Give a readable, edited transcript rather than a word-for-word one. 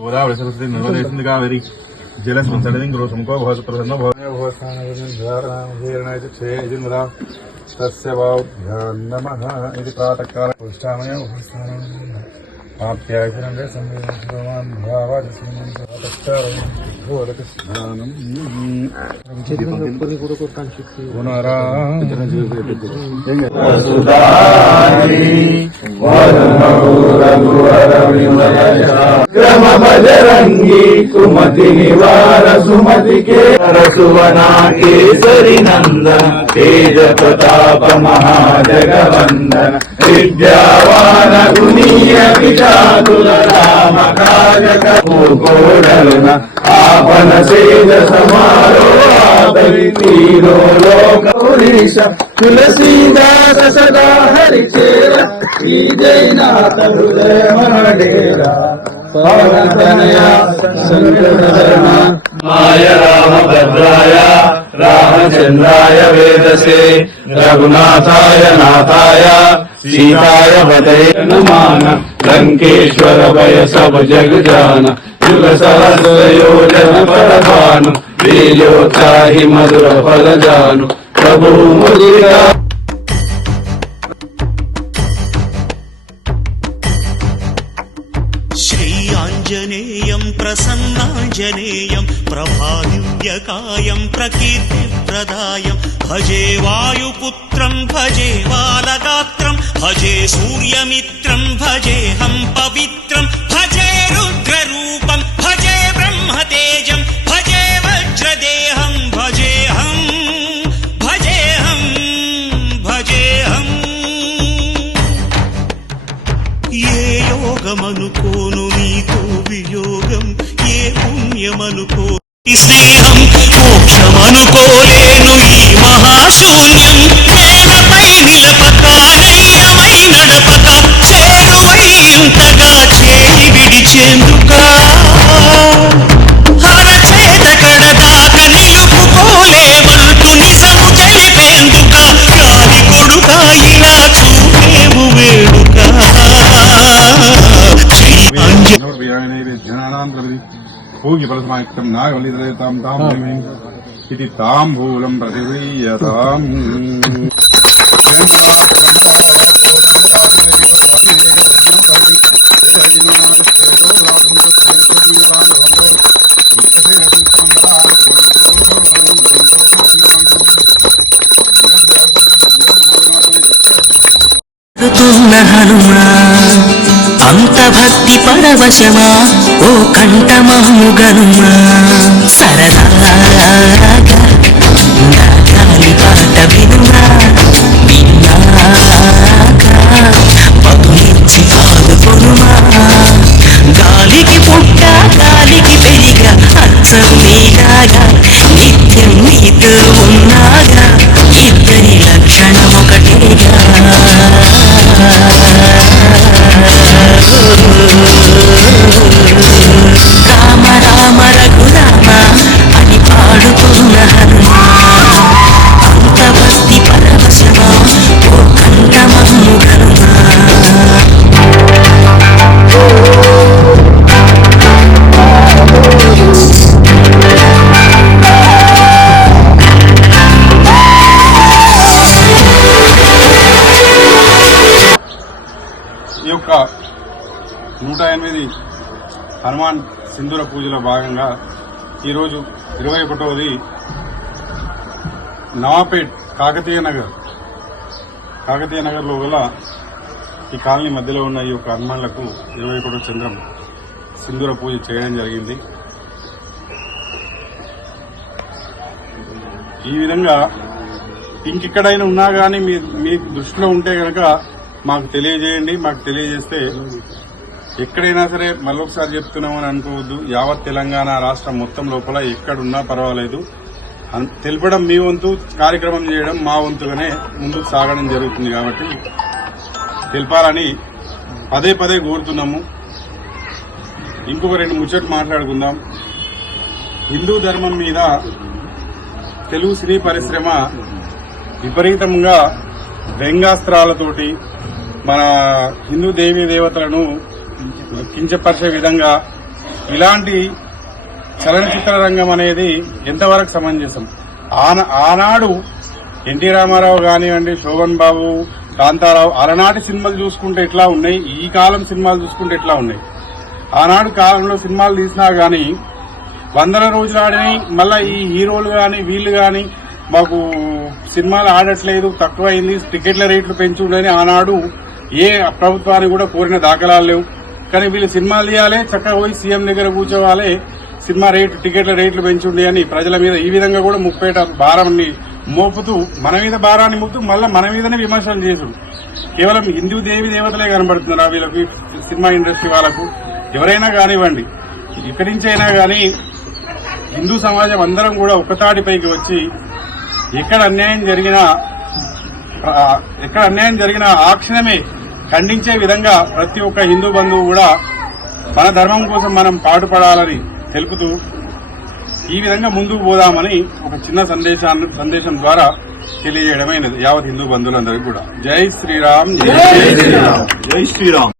గోదావరి సరస్వతి నర్మదేసింది కావేరి జల సంసడి గురుముఖో భవత్ప్రసన్న తస్య వాభ్యాం నమః ఇది ప్రాతకాల పుష్టామయ ఆప్యాయనంగా సంవేదనవాన్ భావాదస్మిన్నం బజరంగి కుమతి నివార సుమతి కేరసువనా కేసరి నందన తేజ ప్రతాప మహాజగవందన విద్యావాన గుణీయ విచాతుల రామ కాజక కోడలున ఆపన సేద సమారోహాదరి తీరో లోక పురీష తులసీదాస సదా హరి చేర శ్రీ జైనాథ హృదయ మహడేరా మాయ రామభద్రాయ రామచంద్రాయ వేదసే రఘునాథాయ నాథాయ సీతాయ పతయే నమాన లంకేశ్వర భయ సభ జగజాన యుగ సహస్ర యోజన పరభాను శ్రీయోత్సాహి మధుర ఫలజాను ప్రభు ముదిరా ఆంజనేయం ప్రసన్నాంజనేయం ప్రభాదివ్యకాయం ప్రకీర్తిప్రదాయం భజే వాయుపుత్రం భజే బాలగాత్రం భజే సూర్యమిత్రం భజేహం పవిత్రం భజే రుద్రరూపం భజే బ్రహ్మతేజం భజే వజ్రదేహం భజేహం భజేహం భజేహం ఏ యోగమనుకోను నీతో వియోగం ఏ పుణ్యమనుకో స్నేహం మోక్షమనుకోలేను ఈ మహాశూన్యం నేలపై నిలపకారయ్యమై నడపక చేరువై ఇంతగా చేయి విడిచేందుక హరచేత కడదాక నిలుపుకోలేమంటూ నిజము తెలిపేందుక గాలి కొడుక ఇలా చూపేము వేడుక పూగి ఫలసమాయుక్తం నాగవలితాం తాం ఇది తాంబూలం ప్రతిగృహ్యతాం హనుమా అంత భక్తి పరవశమా ఓ కంఠమహు గనుమా సరదాగా గాలి పాట వినుమా పదునిచ్చి పాదుకొనుమా గాలికి పుట్ట గాలికి పెరిగా అచ్చం నీలాగా నిత్యం నీతో ఉన్నాగా ఇద్దరి లక్షణం ఒకటేగా రామ రామ రఘురామ అని పాడుతున్న హనుమా అంత భక్తి పరవశమా ఓ కంఠమహు గనుమా ఈ యొక్క 108 హనుమాన్ సింధూర పూజలో భాగంగా ఈరోజు 21వ నవాపేట్ కాకతీయ నగర్లో గల ఈ కాలనీ మధ్యలో ఉన్న ఈ యొక్క హనుమాన్లకు 21వ చంద్రం సింధూర పూజ చేయడం జరిగింది. ఈ విధంగా ఇంకెక్కడైనా ఉన్నా కానీ మీ దృష్టిలో ఉంటే కనుక మాకు తెలియజేయండి. మాకు తెలియజేస్తే ఎక్కడైనా సరే మళ్ళొకసారి చెప్తున్నామని అనుకోవద్దు. యావత్ తెలంగాణ రాష్ట్రం మొత్తం లోపల ఎక్కడున్నా పర్వాలేదు. తెలపడం మీ వంతు, కార్యక్రమం చేయడం మా వంతుగానే ముందుకు సాగడం జరుగుతుంది. కాబట్టి తెలపాలని పదే పదే కోరుతున్నాము. ఇంకొక 2 ముచ్చట్లు మాట్లాడుకుందాం. హిందూ ధర్మం మీద తెలుగు సినీ పరిశ్రమ విపరీతంగా వ్యంగ్యాస్త్రాలతోటి మన హిందూ దేవీ దేవతలను కించపరిచే విధంగా ఇలాంటి చలనచిత్ర రంగం అనేది ఎంతవరకు సమంజసం? ఆనాడు ఎన్టీ రామారావు కానివ్వండి, శోభన్ బాబు, కాంతారావు, అలనాటి సినిమాలు చూసుకుంటే ఎట్లా ఉన్నాయి, ఈ కాలం సినిమాలు చూసుకుంటే ఎట్లా ఉన్నాయి? ఆనాడు కాలంలో సినిమాలు తీసినా గానీ 100 రోజులు ఆడినాయి. మళ్ళా ఈ హీరోలు గాని వీళ్ళు గాని మాకు సినిమాలు ఆడట్లేదు, తక్కువైంది, టికెట్ల రేట్లు పెంచుడని ఆనాడు ఏ ప్రభుత్వాన్ని కూడా కోరిన దాఖలాలు లేవు. కానీ వీళ్ళు సినిమాలు తీయాలి, చక్కగా పోయి సీఎం దగ్గర కూర్చోవాలి, సినిమా టికెట్ల రేట్లు పెంచుండి అని ప్రజల మీద ఈ విధంగా కూడా ముప్పేట భారాన్ని మోపుతూ, మన మీద భారాన్ని మోపుతూ మళ్ళీ మన మీదనే విమర్శలు చేసుడు. కేవలం హిందూ దేవి దేవతలే కనబడుతున్నారు వీళ్ళకి, సినిమా ఇండస్ట్రీ వాళ్ళకు. ఎవరైనా కానివ్వండి, ఇక్కడి నుంచి అయినా కానీ హిందూ సమాజం అందరం కూడా ఒకతాటిపైకి వచ్చి ఎక్కడ అన్యాయం జరిగినా ఆ క్షణమే ఖండించే విధంగా ప్రతి ఒక్క హిందూ బంధువు కూడా మన ధర్మం కోసం మనం పాటుపడాలని తెలుపుతూ ఈ విధంగా ముందుకు పోదామని ఒక చిన్న సందేశం ద్వారా తెలియజేయడమైనది యావత్ హిందూ బంధువులందరికీ కూడా. జై శ్రీరామ్, జై శ్రీరామ్.